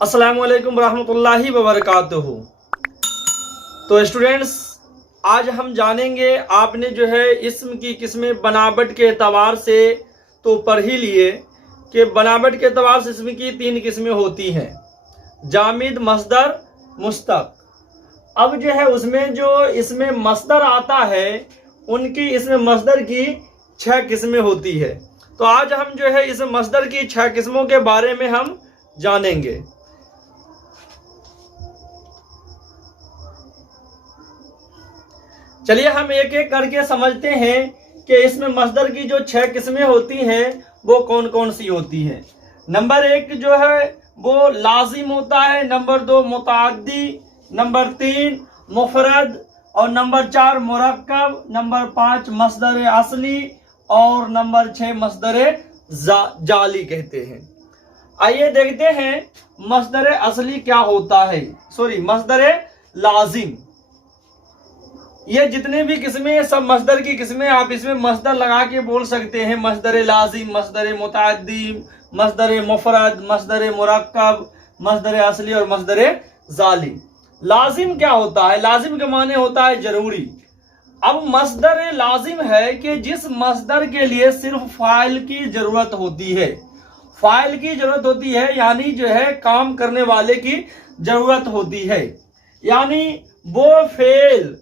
अस्सलाम वालेकुम रहमतुल्लाहि व बरकातुहू। तो स्टूडेंट्स, आज हम जानेंगे, आपने जो है इस्म की किस्में बनावट के एतबार से तो पढ़ ही लिए कि बनावट के एतबार से इस्म की 3 किस्में होती हैं, जामिद, मस्दर, मुश्तक। अब जो है उसमें जो इसमें मस्दर आता है उनकी इसमें मस्दर की 6 किस्में होती है। तो आज हम जो है इस मस्दर की 6 किस्मों के बारे में हम जानेंगे। चलिए हम एक एक करके समझते हैं कि इसमें मस्दर की जो 6 किस्में होती हैं वो कौन कौन सी होती हैं। नंबर 1 जो है वो लाजिम होता है, नंबर 2 मुताअद्दी, नंबर 3 मुफरद, और नंबर 4 मुरक्कब, नंबर 5 मस्दर असली, और नंबर 6 मस्दर जाली कहते हैं। आइए देखते हैं मस्दर असली क्या होता है, मस्दर लाजिम। ये जितने भी किस्में सब मस्दर की किस्में, आप इसमें मस्दर लगा के बोल सकते हैं। मस्दर लाजिम, मस्दर मुताअद्दी, मस्दर मुफरद, मस्दर मुरक्कब, मस्दर असली और मस्दर जाली। लाजिम क्या होता है? लाजिम के माने होता है जरूरी। अब मस्दर लाजिम है कि जिस मस्दर के लिए सिर्फ फाइल की जरूरत होती है, फाइल की जरूरत होती है, यानी जो है काम करने वाले की जरूरत होती है, यानी वो फेल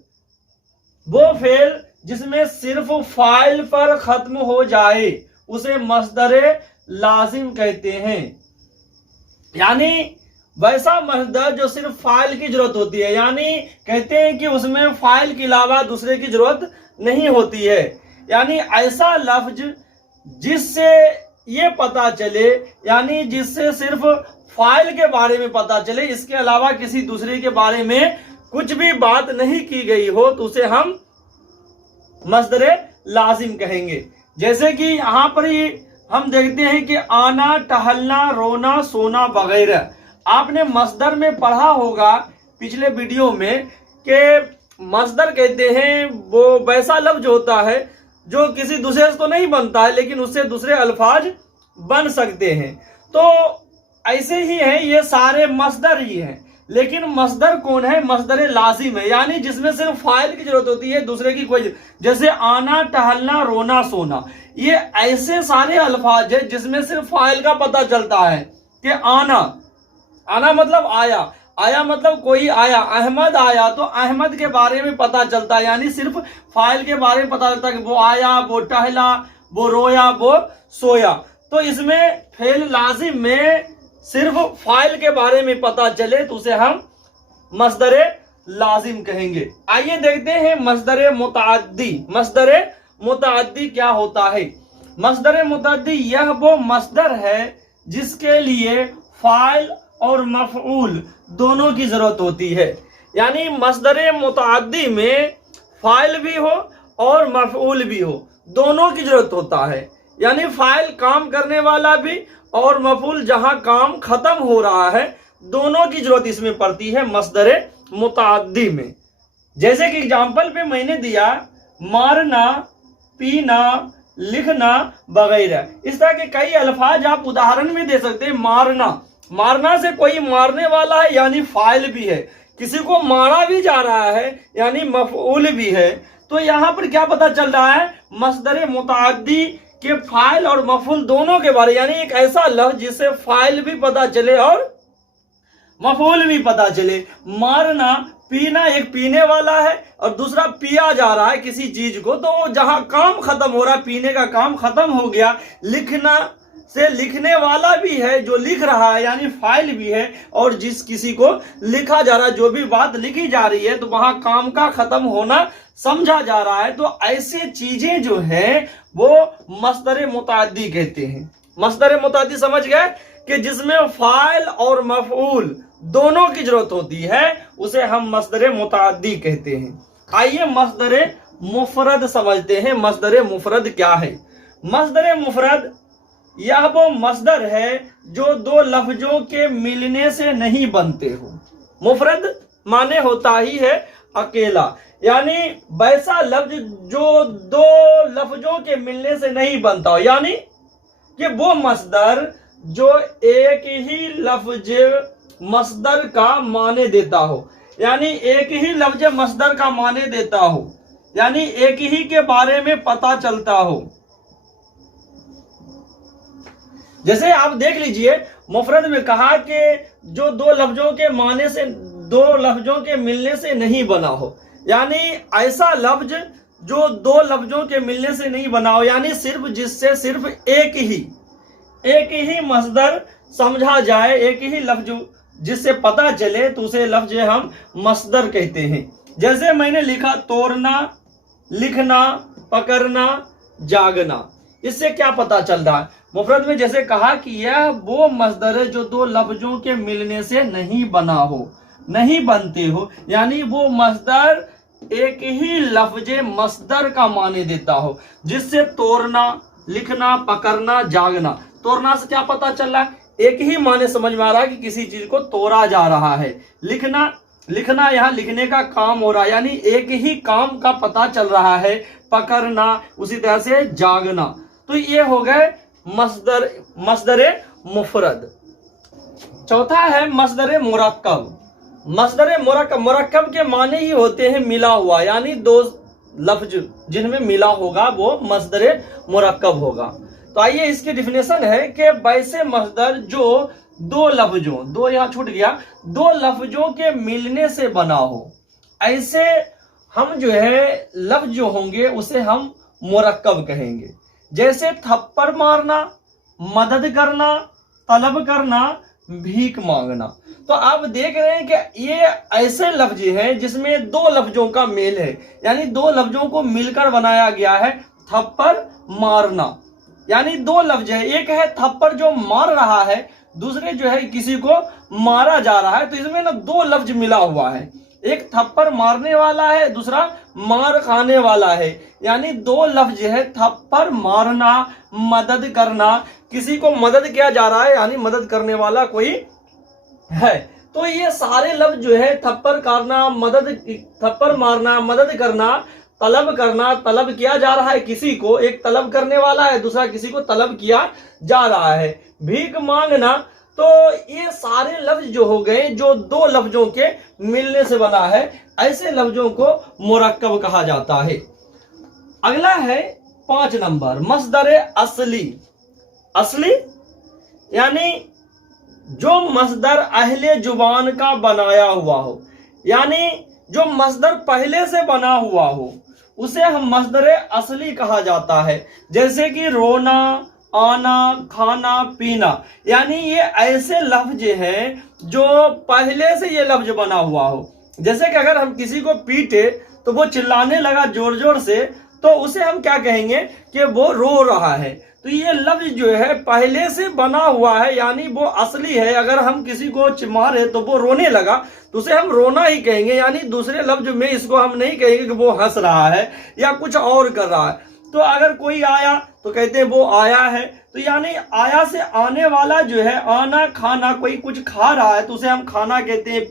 जिसमें सिर्फ फाइल पर खत्म हो जाए उसे मस्दर लाजिम कहते हैं। यानी वैसा मस्दर जो सिर्फ फाइल की जरूरत होती है, यानी कहते हैं कि उसमें फाइल के अलावा दूसरे की जरूरत नहीं होती है। यानी ऐसा लफ्ज जिससे ये पता चले, यानी जिससे सिर्फ फाइल के बारे में पता चले, इसके अलावा किसी दूसरे के बारे में कुछ भी बात नहीं की गई हो, तो उसे हम मस्दर लाजिम कहेंगे। जैसे कि यहाँ पर ही हम देखते हैं कि आना, टहलना, रोना, सोना वगैरह। आपने मस्दर में पढ़ा होगा पिछले वीडियो में कि मस्दर कहते हैं वो वैसा लफ्ज होता है जो किसी दूसरे से तो नहीं बनता है, लेकिन उससे दूसरे अल्फाज बन सकते हैं। तो ऐसे ही है, ये सारे मस्दर ही हैं। लेकिन मस्दर कौन है? मस्दर लाजिम है, यानी जिसमें सिर्फ फाइल की जरूरत होती है, दूसरे की कोई। जैसे आना, टहलना, रोना, सोना, ये ऐसे सारे अल्फाज है जिसमें सिर्फ फाइल का पता चलता है कि आना मतलब आया मतलब कोई आया। अहमद आया तो अहमद के बारे में पता चलता है, यानी सिर्फ फाइल के बारे में पता चलता है कि वो आया, वो टहला, वो रोया, वो सोया। तो इसमें फेल लाजिम में सिर्फ फाइल के बारे में पता चले तो उसे हम मस्दर लाजिम कहेंगे। आइए देखते हैं मस्दर मुताअद्दी। मस्दर मुताअद्दी क्या होता है? मस्दर मुताअद्दी यह वो मस्दर है जिसके लिए फाइल और मफऊल दोनों की जरूरत होती है। यानी मस्दर मुताअद्दी में फाइल भी हो और मफऊल भी हो, दोनों की जरूरत होता है। यानी फाइल काम करने वाला भी और मफऊल जहां काम खत्म हो रहा है, दोनों की जरूरत इसमें पड़ती है मस्दर मुताअद्दी में। जैसे कि एग्जांपल पे मैंने दिया मारना, पीना, लिखना वगैरह। इस तरह के कई अल्फाज आप उदाहरण में दे सकते हैं। मारना से कोई मारने वाला है, यानी फाइल भी है, किसी को मारा भी जा रहा है, यानी मफऊल भी है। तो यहाँ पर क्या पता चल रहा है? मस्दर मुताअद्दी के फाइल और मफऊल दोनों के बारे, यानी एक ऐसा लफ्ज जिससे फाइल भी पता चले और मफऊल भी पता चले। मारना, पीना, एक पीने वाला है और दूसरा पिया जा रहा है किसी चीज को, तो जहां काम खत्म हो रहा है, पीने का काम खत्म हो गया। लिखना से लिखने वाला भी है जो लिख रहा है, यानी फाइल भी है, और जिस किसी को लिखा जा रहा है, जो भी बात लिखी जा रही है, तो वहां काम का खत्म होना समझा जा रहा है। तो ऐसे चीजें जो है वो मस्दर मुताअद्दी कहते हैं। मस्दर मुताअद्दी समझ गए कि जिसमें फाइल और मफऊल दोनों की जरूरत होती है, उसे हम मस्दर मुताअद्दी कहते हैं। आइए मस्दर मुफरद समझते हैं। मस्दर मुफरद क्या है? मस्दर मुफरद यह वो मस्दर है जो दो लफ्जों के मिलने से नहीं बनते हो। मुफरद माने होता ही है अकेला, यानी वैसा लफ्ज जो दो लफ्जों के मिलने से नहीं बनता हो, यानी कि वो मस्दर जो एक ही लफ्ज मसदर का माने देता हो, यानी एक ही लफ्ज मसदर का माने देता हो, यानी एक ही के बारे में पता चलता हो। जैसे आप देख लीजिए मुफरद में कहा कि जो दो लफ्जों के माने से, दो लफ्जों के मिलने से नहीं बना हो, यानी ऐसा लफ्ज जो दो लफ्जों के मिलने से नहीं बना हो, यानी सिर्फ जिससे सिर्फ एक ही मसदर समझा जाए, एक ही लफ्ज जिससे पता चले, तो उसे लफ्ज हम मसदर कहते हैं। जैसे मैंने लिखा तोड़ना, लिखना, पकड़ना, जागना, इससे क्या पता चल रहा है? मुफरद में जैसे कहा कि यह वो मसदर है जो दो लफ्जों के मिलने से नहीं बना हो, नहीं बनते हो, यानी वो मसदर एक ही लफ्ज मसदर का माने देता हो, जिससे तोड़ना, लिखना, पकड़ना, जागना। तोड़ना से क्या पता चल रहा है? एक ही माने समझ में आ रहा है कि किसी चीज को तोड़ा जा रहा है। लिखना यहाँ लिखने का काम हो रहा है, यानी एक ही काम का पता चल रहा है। पकड़ना, उसी तरह से जागना। तो ये हो गए मसदर मुफरद। चौथा है मसदर मुरक्कब। मसदर मुरक्कब के माने ही होते हैं मिला हुआ, यानी दो लफ्ज जिनमें मिला होगा वो मसदर मुरक्कब होगा। तो आइए इसकी डिफिनेशन है कि वैसे मसदर जो दो लफ्जों, दो यहाँ छूट गया, दो लफ्जों के मिलने से बना हो, ऐसे हम जो है लफ्ज जो होंगे उसे हम मुरक्कब कहेंगे। जैसे थप्पड़ मारना, मदद करना, तलब करना, भीख मांगना। तो आप देख रहे हैं कि ये ऐसे लफ्ज हैं जिसमें दो लफ्जों का मेल है, यानी दो लफ्जों को मिलकर बनाया गया है। थप्पड़ मारना, यानी दो लफ्ज है, एक है थप्पड़ जो मार रहा है, दूसरे जो है किसी को मारा जा रहा है। तो इसमें ना दो लफ्ज मिला हुआ है, एक थप्पड़ मारने वाला है, दूसरा मार खाने वाला है, यानी दो लफ्ज है। थप्पड़ मारना, मदद करना, किसी को मदद किया जा रहा है, यानी मदद करने वाला कोई है। तो ये सारे लफ्ज जो है थप्पड़ मारना, मदद करना, तलब करना, तलब किया जा रहा है किसी को, एक तलब करने वाला है, दूसरा किसी को तलब किया जा रहा है। भीख मांगना, तो ये सारे लफ्ज जो हो गए जो दो लफ्जों के मिलने से बना है, ऐसे लफ्जों को मुरक्कब कहा जाता है। अगला है 5 नंबर मसदर असली। असली यानी जो मसदर अहले जुबान का बनाया हुआ हो, यानी जो मसदर पहले से बना हुआ हो, उसे हम मसदर असली कहा जाता है। जैसे कि रोना, आना, खाना, पीना, यानी ये ऐसे लफ्ज हैं जो पहले से ये लफ्ज बना हुआ हो। जैसे कि अगर हम किसी को पीटे तो वो चिल्लाने लगा जोर जोर से, तो उसे हम क्या कहेंगे कि वो रो रहा है। तो ये लफ्ज जो है पहले से बना हुआ है, यानी वो असली है। अगर हम किसी को मारे तो वो रोने लगा तो उसे हम रोना ही कहेंगे, यानी दूसरे लफ्ज में इसको हम नहीं कहेंगे कि वो हंस रहा है या कुछ और कर रहा है। तो अगर कोई आया तो कहते हैं वो आया है, तो यानी आया से आने वाला जो है, आना खाना, कोई कुछ खा रहा है तो उसे हम खाना कहते हैं।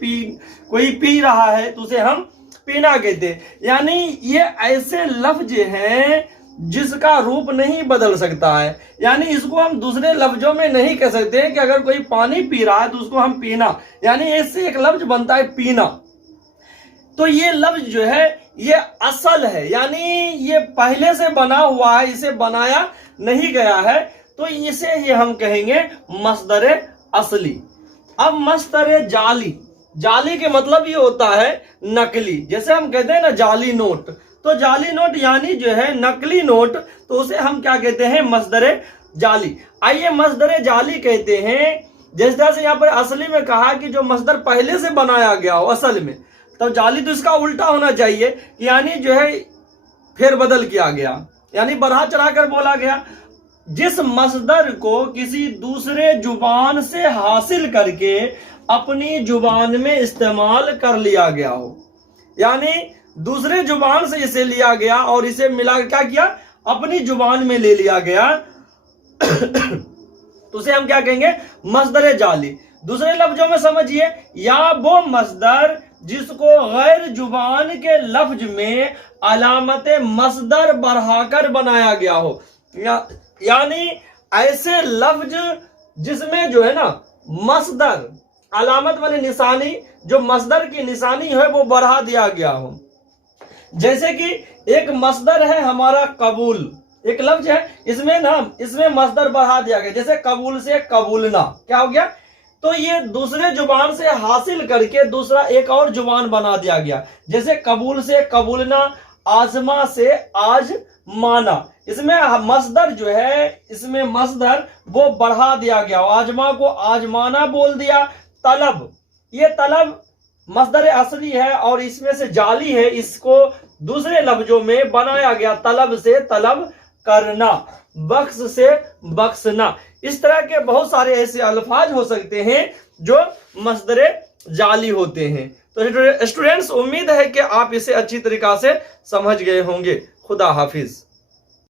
कोई पी रहा है तो उसे हम पीना कहते हैं। यानी ये ऐसे लफ्ज हैं जिसका रूप नहीं बदल सकता है, यानी इसको हम दूसरे लफ्जों में नहीं कह सकते कि अगर कोई पानी पी रहा है तो उसको हम पीना, यानी इससे एक लफ्ज बनता है पीना। तो ये लफ्ज जो है ये असल है, यानी ये पहले से बना हुआ है, इसे बनाया नहीं गया है, तो इसे ही हम कहेंगे मसदर असली। अब मसदर जाली। जाली के मतलब ये होता है नकली। जैसे हम कहते हैं ना जाली नोट, तो जाली नोट यानी जो है नकली नोट, तो उसे हम क्या कहते हैं? मसदर जाली। आइए मसदर जाली कहते हैं, जिस तरह से यहाँ पर असली में कहा कि जो मसदर पहले से बनाया गया हो असल में, तो जाली तो इसका उल्टा होना चाहिए, यानी जो है फेर बदल किया गया, यानी बढ़ा चढ़ाकर बोला गया। जिस मसदर को किसी दूसरे जुबान से हासिल करके अपनी जुबान में इस्तेमाल कर लिया गया हो, यानी दूसरे जुबान से इसे लिया गया और इसे मिला क्या किया? अपनी जुबान में ले लिया गया तो उसे हम क्या कहेंगे? मसदर जाली। दूसरे लफ्जों में समझिए, या वो मसदर जिसको गैर जुबान के लफ्ज में अलामत मसदर बढ़ाकर बनाया गया हो, यानी ऐसे लफ्ज जिसमें जो है ना मसदर علامت والی نشانی جو مصدر کی نشانی ہے وہ بڑھا دیا گیا ہو. جیسے کہ ایک مصدر ہے ہمارا قبول، ایک لفظ ہے، اس میں مصدر بڑھا دیا گیا، جیسے قبول سے قبولنا کیا ہو گیا؟ تو یہ دوسرے زبان سے حاصل کر کے دوسرا ایک اور زبان بنا دیا گیا، جیسے قبول سے قبولنا، آزما سے آج مانا. اس میں مصدر جو ہے، اس میں مصدر وہ بڑھا دیا گیا، آجما کو آجمانا بول دیا. طلب، یہ طلب مصدر اصلی ہے اور اس میں سے جعلی ہے، اس کو دوسرے لفظوں میں بنایا گیا، طلب سے طلب کرنا، بخش سے بخشنا. اس طرح کے بہت سارے ایسے الفاظ ہو سکتے ہیں جو مصدر جعلی ہوتے ہیں. تو اسٹوڈنٹس، امید ہے کہ آپ اسے اچھی طریقہ سے سمجھ گئے ہوں گے. خدا حافظ.